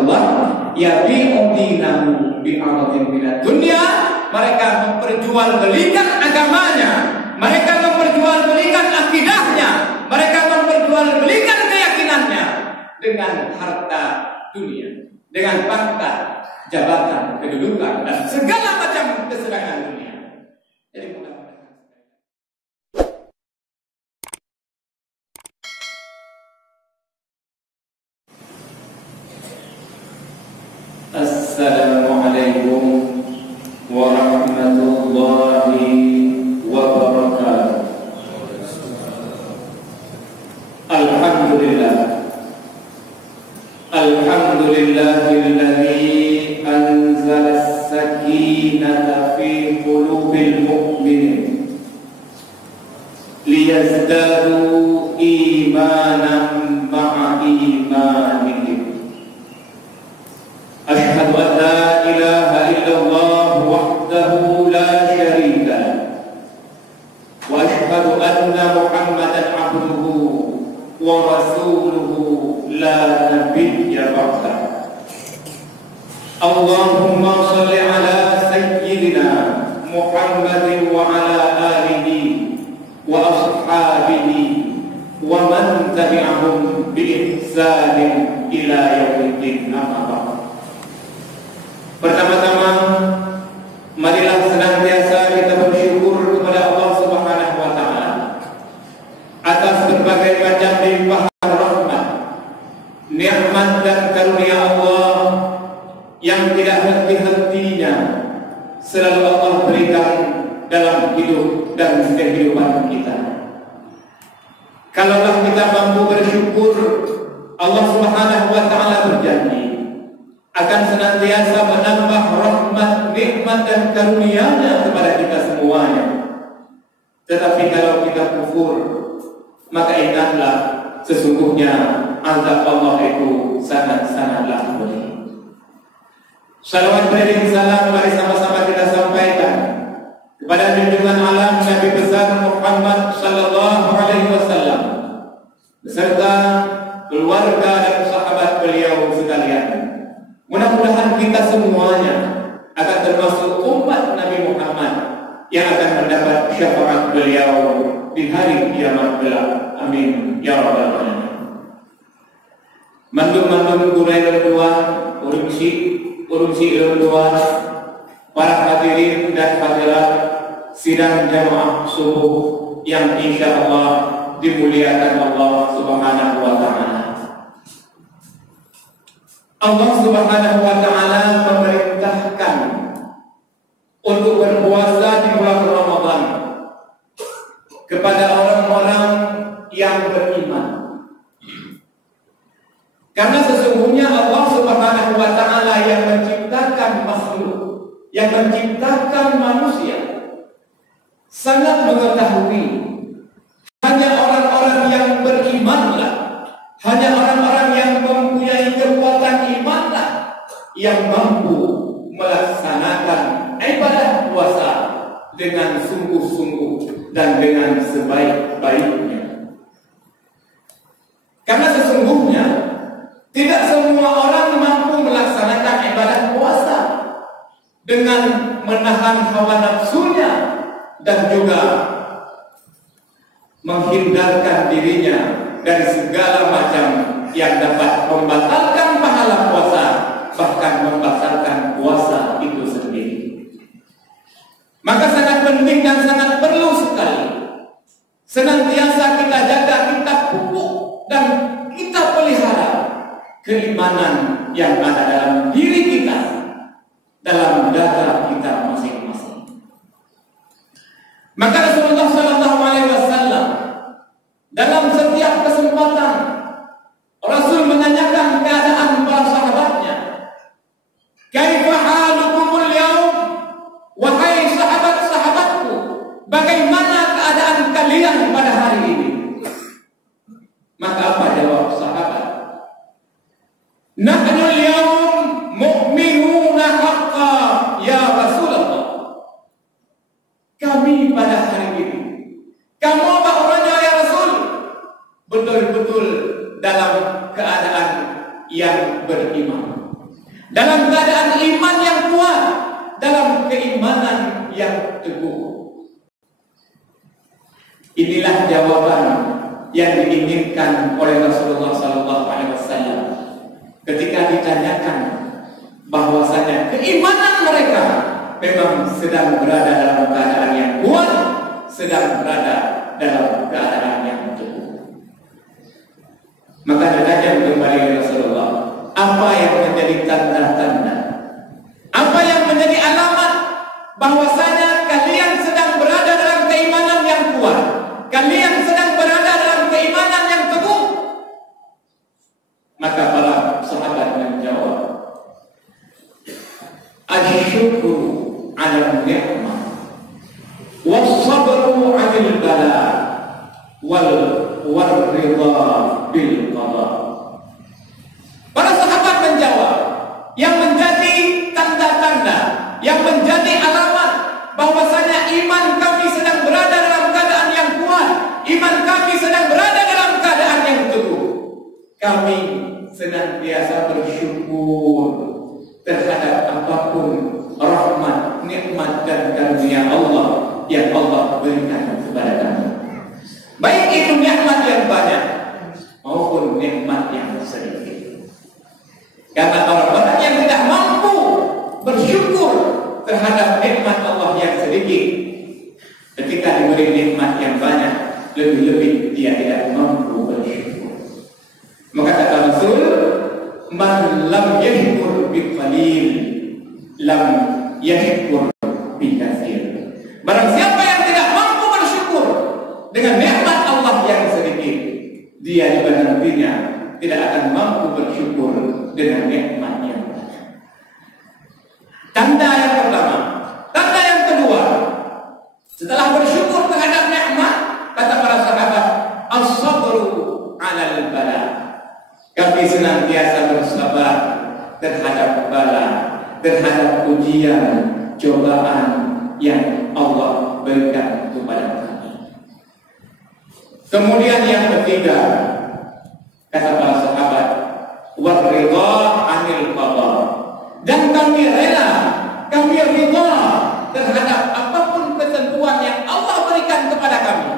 Rasulullah, yabi'u dinahu bi'aradin minad dunya. Mereka memperjualbelikan agamanya, mereka memperjualbelikan akidahnya, mereka memperjualbelikan keyakinannya dengan harta dunia, dengan pangkat, jabatan, kedudukan, dan segala macam kesenangan dunia. Jadi Assalamualaikum warahmatullahi wabarakatuh. Alhamdulillah, alhamdulillahilladzi anzala as-sakinata fi qulubil mu'minin liyazdadu imanan ma'a imanihim. Asyhadu an la ilaha illallah wahdahu la syarika lahu wa asyhadu anna Muhammadan abduhu wa rasuluhu la nabiyya ba'dahu. Allahumma shalli ala sayyidina Muhammadin wa ala alihi wa ashabihi wa man tabi'ahum bi ihsanin ila yaumiddin. Amma ba'd. Pertama-tama, marilah senantiasa kita bersyukur kepada Allah Subhanahu wa Ta'ala atas berbagai macam limpahan rahmat, nikmat dan karunia Allah yang tidak henti-hentinya selalu Allah berikan dalam hidup dan kehidupan kita. Kalaulah kita mampu bersyukur, Allah Subhanahu wa Ta'ala berjanji akan senantiasa menambah rahmat, nikmat dan karunia-Nya kepada kita semuanya. Tetapi kalau kita kufur, maka ingatlah sesungguhnya azab Allah itu sangat-sangatlah pedih. Salawat dan salam mari sama-sama kita sampaikan kepada junjungan alam Nabi besar Muhammad sallallahu alaihi wasallam beserta keluarga dan sahabat beliau sekalian. Mudah-mudahan kita semuanya akan termasuk umat Nabi Muhammad yang akan mendapat syafaat beliau di hari kiamat kelak. Amin ya rabbal alamin. Mandum-mandum kurai berdua, urumsi berdua, para hadirin dan hadirat sidang jamaah subuh yang insyaallah dimuliakan Allah Subhanahu wa Ta'ala. Allah Subhanahu wa Ta'ala memerintahkan untuk berpuasa di bulan Ramadan kepada orang-orang yang beriman. Karena sesungguhnya Allah Subhanahu wa Ta'ala yang menciptakan makhluk, yang menciptakan manusia, sangat mengetahui hanya orang-orang yang berimanlah, hanya orang-orang yang mempunyai kekuatan imanlah yang mampu melaksanakan ibadah puasa dengan sungguh-sungguh dan dengan sebaik-baiknya. Karena sesungguhnya tidak semua orang mampu melaksanakan ibadah puasa dengan menahan hawa nafsunya dan juga menghindarkan dirinya dari segala macam yang dapat membatalkan pahala puasa, bahkan membatalkan puasa itu sendiri. Maka sangat penting dan sangat perlu sekali senantiasa kita jaga, kita pupuk dan kita pelihara keimanan yang ada dalam diri kita, dalam dada kita masing-masing. Maka Rasulullah SAW dalam setiap kesempatan Rasul menanyakan keadaan para sahabatnya. Kaifa halukumul yaum? Wahai sahabat-sahabatku, bagaimana keadaan kalian pada hari ini? Maka apa jawab sahabat? Nahnu al-yawm mu'minuna haqqan ya Rasulullah. Kami pada hari ini, kamu apa orangnya ya Rasul? Betul-betul dalam keadaan yang beriman. dalam keadaan iman yang kuat, dalam keimanan yang teguh. Inilah jawaban yang diinginkan oleh Rasulullah SAW ketika ditanyakan bahwasanya keimanan mereka memang sedang berada dalam keadaan yang kuat, sedang berada dalam keadaan yang teguh. Maka ditanya kembali Rasulullah, apa yang menjadi tanda-tanda, apa yang menjadi alamat bahwasanya kalian sedang berada dalam keimanan yang kuat, kalian sedang berada dalam keimanan yang teguh? Maka para sahabat menjawab, asyukru ala ni'mah was-sabru 'anil bala wal ridha bil qada. Para sahabat menjawab, yang menjadi tanda-tanda, yang menjadi alamat bahwasanya iman kami sedang berada dalam keadaan yang kuat, iman kami sedang berada dalam keadaan yang teguh, kami senantiasa bersyukur terhadap apapun rahmat, nikmat dan karunia Allah yang Allah berikan kepada kami, baik itu nikmat yang banyak maupun nikmat yang sedikit. Karena orang-orang yang tidak mampu bersyukur terhadap nikmat Allah yang sedikit, ketika diberi nikmat yang banyak, lebih-lebih dia tidak mampu bersyukur. Maka kata Rasul, man lam yashkur bi qalil lam yashkur bi katsir. Barang siapa yang tidak mampu bersyukur dengan nikmat Allah yang sedikit, dia juga nantinya tidak akan mampu bersyukur dengan nikmat yang banyak. Tanda yang pertama. Tanda yang kedua, setelah bersyukur terhadap nikmat, kata para sahabat, as-sabru 'alal bala. Kami senantiasa bersabar terhadap bala, terhadap ujian, cobaan yang Allah berikan kepada kami. Kemudian yang ketiga, kata para sahabat, wa ridha 'anil qada. Dan kami rela, kami ridha terhadap apapun ketentuan yang Allah berikan kepada kami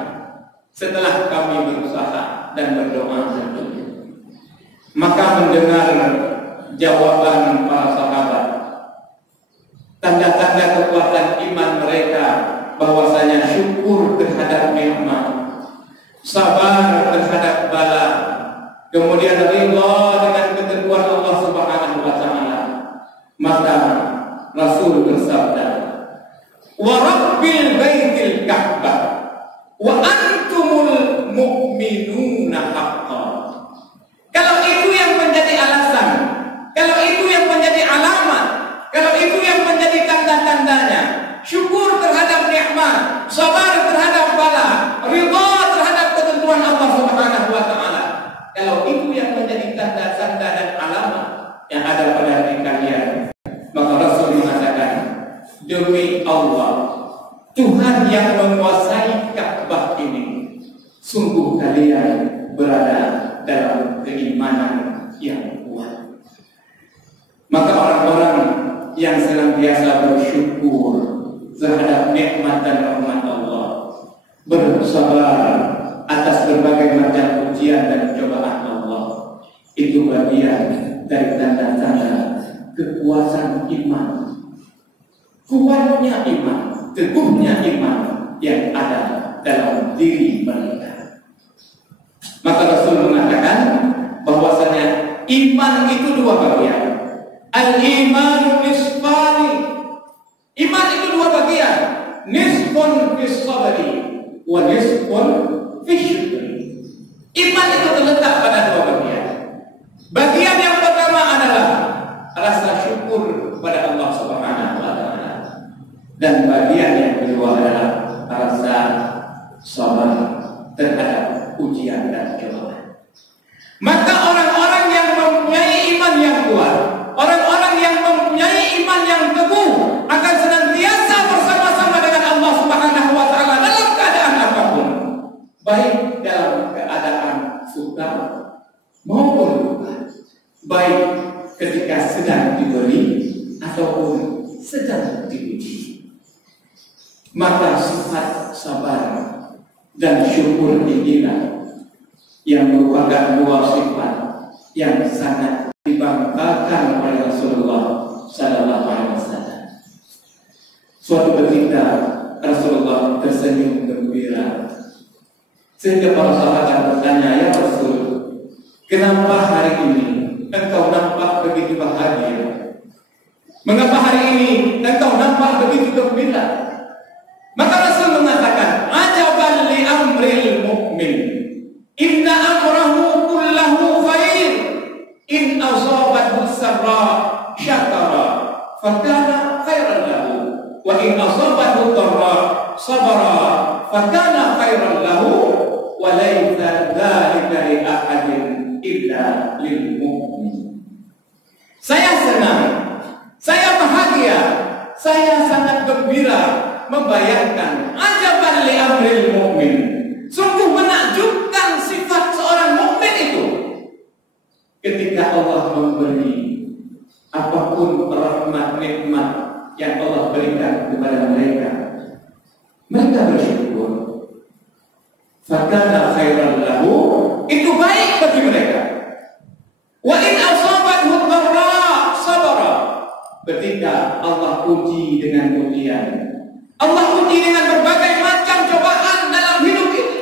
setelah kami berusaha dan berdoa tentunya. Maka mendengar jawaban para sahabat, tanda-tanda kekuatan iman mereka bahwasanya syukur terhadap nikmat, sabar terhadap bala, kemudian ridha dengan ketentuan Allah Subhanahu wa taala. Maka Rasul bersabda, wa rabbil baitil ka'bah wa antumul mu'minuna haqqan. Kalau itu yang menjadi alasan, kalau itu yang menjadi alamat, kalau itu yang menjadi tanda-tandanya, syukur terhadap nikmat, sabar terhadap bala, ridha terhadap ketentuan Allah Subhanahu wa taala, kalau itu yang menjadi tanda-tanda dan alamat yang ada pada diri kalian, maka Rasul mengatakan, demi Allah, Tuhan yang menguasai Ka'bah ini, sungguh kalian berada dalam keimanan yang kuat. Maka orang-orang yang senantiasa bersyukur terhadap nikmat dan rahmat Allah, bersabar atas berbagai macam ujian dan cobaan Allah, itu bagian dari tanda-tanda kekuasaan iman, kuatnya iman, teguhnya iman yang ada dalam diri mereka. Maka Rasul mengatakan bahwasanya iman itu dua bagian. Al-imanu nisfani. Iman itu dua bagian. Nisfun fis sabri wa nisfun fis syukri. Iman itu terletak pada dua bagian. Bagian yang pertama adalah rasa syukur kepada Allah Subhanahu wa taala. Dan bagian yang kedua adalah rasa sabar terhadap ujian dan cobaan. Maka orang-orang yang mempunyai iman yang kuat, orang-orang yang mempunyai iman yang teguh akan senantiasa bersama-sama dengan Allah Subhanahu wa taala dalam keadaan apapun, baik dalam keadaan suka maupun duka, baik ketika sedang diberi ataupun sedang diuji. Maka sifat sabar dan syukur inilah yang merupakan dua sifat yang sangat dibanggakan oleh Rasulullah Sallallahu Alaihi Wasallam. Suatu ketika Rasulullah tersenyum gembira, sehingga para sahabat bertanya, "Ya Rasul, kenapa hari ini engkau nampak begitu bahagia? Mengapa hari ini engkau nampak begitu gembira?" Maka Rasul mengatakan, "Ajaban li amril mu'min, inna amrahu kullahu khair, in asabathu sarra syakara, fakana khairan lahu, wa in asabathu dharra sabara, fakana khairan lahu, wa laisa dzalika li ahadin illa lil mu'min." Saya senang, saya bahagia, saya sangat gembira membayangkan ajaban li amril mu'min, sungguh menakjubkan sifat seorang mukmin itu ketika Allah memberi apapun rahmat nikmat yang Allah berikan kepada mereka, mereka bersyukur. Fakana khairan lahu, itu baik bagi mereka. Wa in asabathu dharra sabara, ketika Allah uji dengan ujian, Allah uji dengan berbagai macam cobaan dalam hidup ini,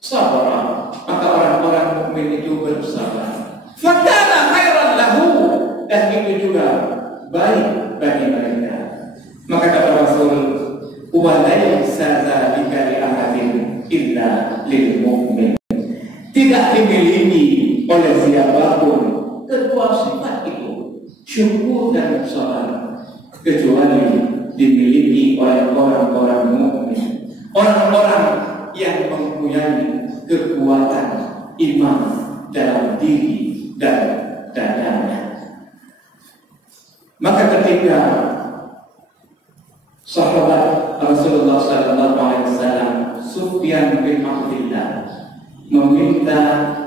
sabar, maka orang-orang mukmin itu bersabar. Fakana khairan lahu, dan itu juga baik bagi mereka. Maka kata Rasul, wa laisa dzalika li ahadin illa lil mu'min, tidak dimiliki oleh siapapun kedua sifat itu, syukur dan sabar, kecuali dimiliki oleh orang-orang mukmin, orang-orang yang mempunyai kekuatan iman dalam diri dan dadanya. Maka ketika sahabat Rasulullah Sallallahu Alaihi Wasallam Sufyan bin Abdullah meminta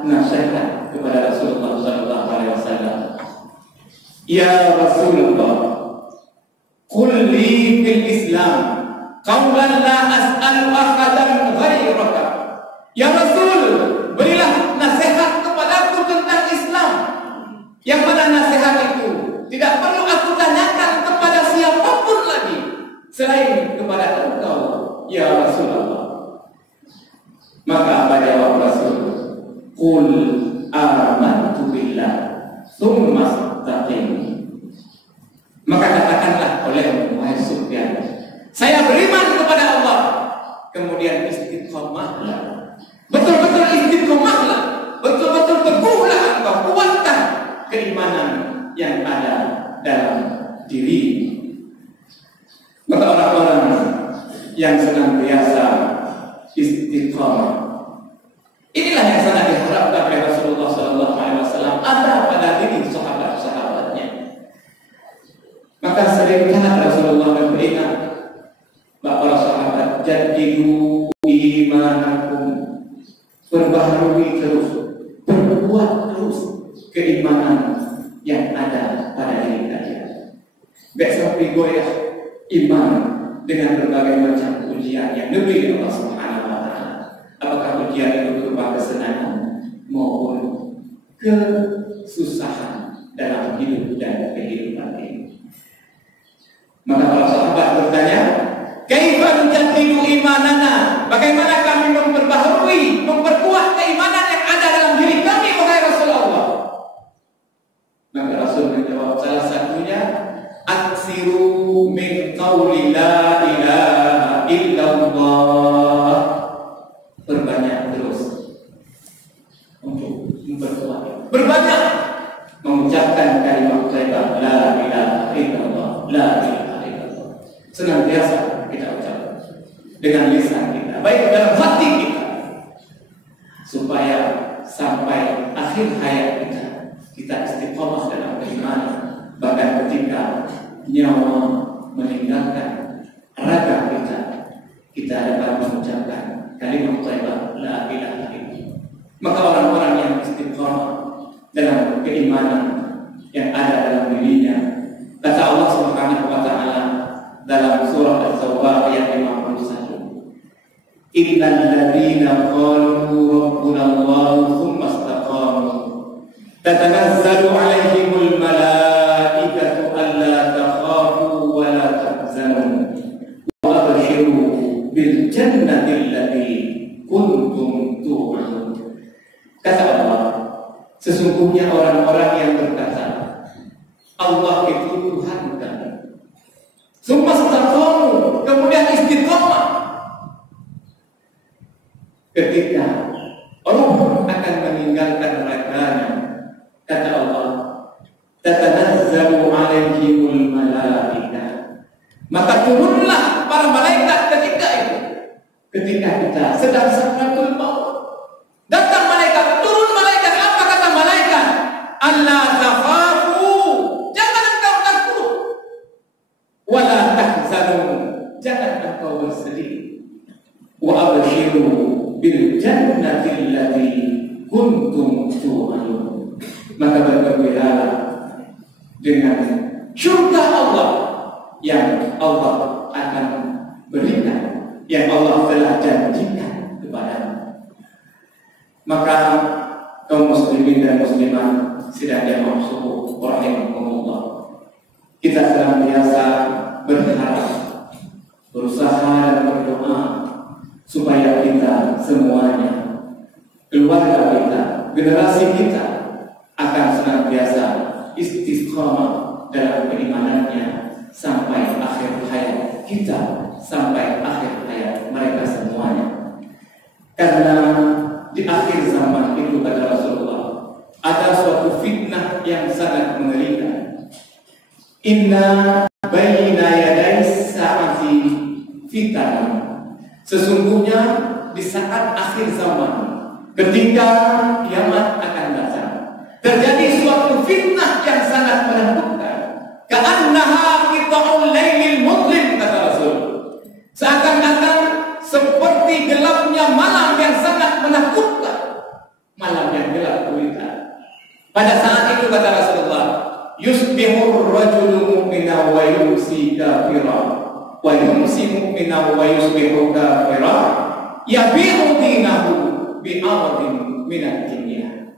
nasihat kepada Rasulullah Sallallahu Alaihi Wasallam, "Ya Rasulullah, qul li fil Islam qawlan la as'alu ahadan ghairaka." Ya Rasul, berilah nasihat kepadaku tentang Islam, yang mana nasihat itu tidak perlu aku tanyakan kepada siapapun lagi selain kepada Engkau, ya Rasulullah. Maka apa jawab Rasul? Qul amantu billah tsumma istaqim. Maka katakanlah oleh wahai Sufyan, saya beriman kepada Allah, kemudian istiqomahlah. Betul-betul istiqomahlah, betul-betul teguhlah engkau, kuatkan keimanan yang ada dalam diri. Maka orang-orang yang senantiasa istiqomah, inilah yang sangat diharapkan oleh Rasulullah SAW ada pada diri sahabat-sahabatnya. Maka seringkali Rasulullah memberikan para sahabat, jadidu imanakum, perbaharui terus, perbuat terus keimanan yang ada pada diri kalian. Gak sampai goyah iman dengan berbagai macam ujian yang diberi Allah Subhanahu wa Ta'ala. Apakah ujian itu berupa kesenangan maupun kesusahan dalam hidup dan kehidupan ini. Maka para sahabat bertanya, "Kaifa nujaddidu imanana?" Bagaimana kami memperbaharui, memperkuat keimanan yang ada dalam diri kami, wahai Rasulullah? Maka Rasul menjawab, salah satunya, aksiru min qawli la ilaha illallah. Berbanyak terus untuk memperkuat, berbanyak mengucapkan kalimat thayyibah la ilaha illallah, la ilaha illallah. Senantiasa kita ucapkan dengan lisan kita, baik dalam hati kita, supaya sampai akhir hayat kita istiqomah dalam keimanan. Bahkan ketika nyawa meninggalkan raga kita dapat mengucapkan kalimat thayyibah la ilaha illallah. Maka orang-orang yang istiqomah dalam dengan keimanan yang ada dalam dirinya. Kata Allah Subhanahu wa taala dalam surah At-Taubah ayat 51, innal ladzina qalu rabbuna Allah tsumma istaqamu tatanazzalu 'alaihimul malaikatu alla takhafu wa la tahzanu wa abshiru bil jannati allati kuntum tu'adun. Kata Allah, sesungguhnya orang-orang yang berkata Allah itu Tuhan kami, summa istaqamu, kemudian istiqamah, ketika roh akan meninggalkan raganya, kata Allah, tatanazzalu 'alaihimul malaikah, maka turunlah para malaikat ketika itu. Ketika kita sedang sakratul maut, datang malaikat, turun malaikat. Apa kata malaikat? Allah takhafu, jangan engkau takut, wala tahzanu, jangan engkau bersedih, wa abshiru bil jannati allati kuntum tu'adun, maka bergembiralah dengan surga Allah yang Allah akan berikan, yang Allah telah janjikan kepadamu. Maka kaum muslimin dan muslimat sidang jamaah subuh rahimakumullah, kita senantiasa berharap, berusaha dan berdoa supaya kita semuanya, keluarga kita, generasi kita akan senantiasa istiqamah dalam keimanannya sampai akhir hayat kita, sampai akhir hayat mereka semuanya. Karena di akhir zaman itu, kata Rasulullah, ada suatu fitnah yang sangat mengerikan. Inna baina yaday sa'ati fitan, sesungguhnya di saat akhir zaman, ketika kiamat akan datang, terjadi suatu fitnah yang sangat menakutkan. Ka'annaha qita'ul lailil mudlim, kata Rasul, seakan-akan seperti gelapnya malam yang sangat menakutkan, malam yang gelap gulita. Pada saat itu, kata Rasulullah, yusbihur rajulu mu'mina wa yumsi kafira, wa yumsi mu'mina wa yusbihu kafira, yabi'u dinahu bi'aradin minad dunya.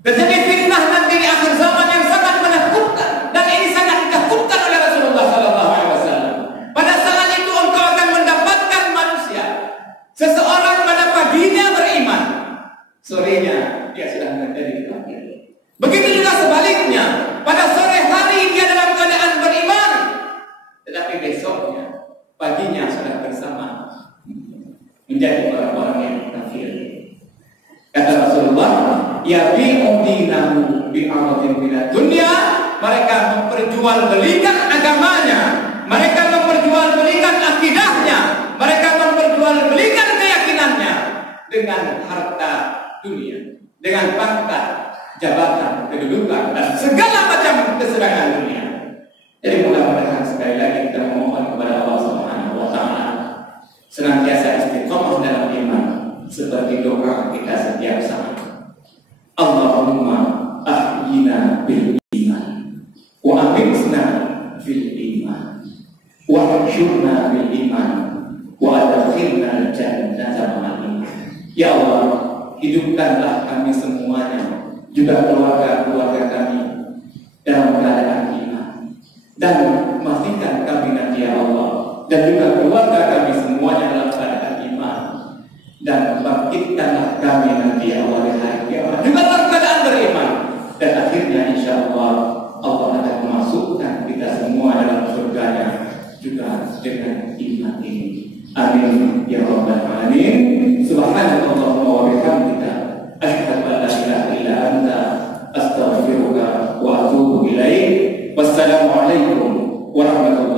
Terjadi fitnah nanti di akhir zaman yang sangat menakutkan, dan ini sangat ditakutkan oleh Rasulullah SAW. Pada saat itu engkau akan mendapatkan manusia, seseorang pada paginya beriman, sorenya dia sedang menjadi kafir. Begitu juga sebaliknya, pada sore hari dia dalam keadaan beriman, tetapi besoknya paginya sudah bersama menjadi orang-orang yang kafir. Kata Rasulullah, yabi'u dinahu bi'aradin minad dunya, mereka memperjualbelikan agamanya, mereka memperjualbelikan akidahnya, mereka memperjualbelikan keyakinannya dengan harta dunia, dengan pangkat, jabatan, kedudukan, dan segala macam kesenangan dunia. Jadi mudah-mudahan sekali lagi kita memohon kepada Allah Subhanahu wa taala senantiasa istiqamah dalam iman, seperti doa kita setiap saat. Allahumma ahyina bil iman wa amitna fil iman wa hsyurna bil iman wa adkhilna jannata ma'al iman. Ya Allah, hidupkanlah kami semuanya, juga keluarga-keluarga kami, dalam keadaan iman, dan matikan kami nanti, ya Allah, dan juga keluarga kami semuanya dalam keadaan iman, dan bangkitkanlah kami nanti, ya Allah, di hari kiamat juga dalam keadaan beriman, dan akhirnya insya Allah Allah akan memasukkan kita semua dalam surganya juga dengan iman ini. Amin ya rabbal alamin. Subhanallahumma wa bihamdika, asyhadu an la ilaha illa anta, astaghfiruka wa atubu ilaik. Wassalamu alaikum warahmatullahi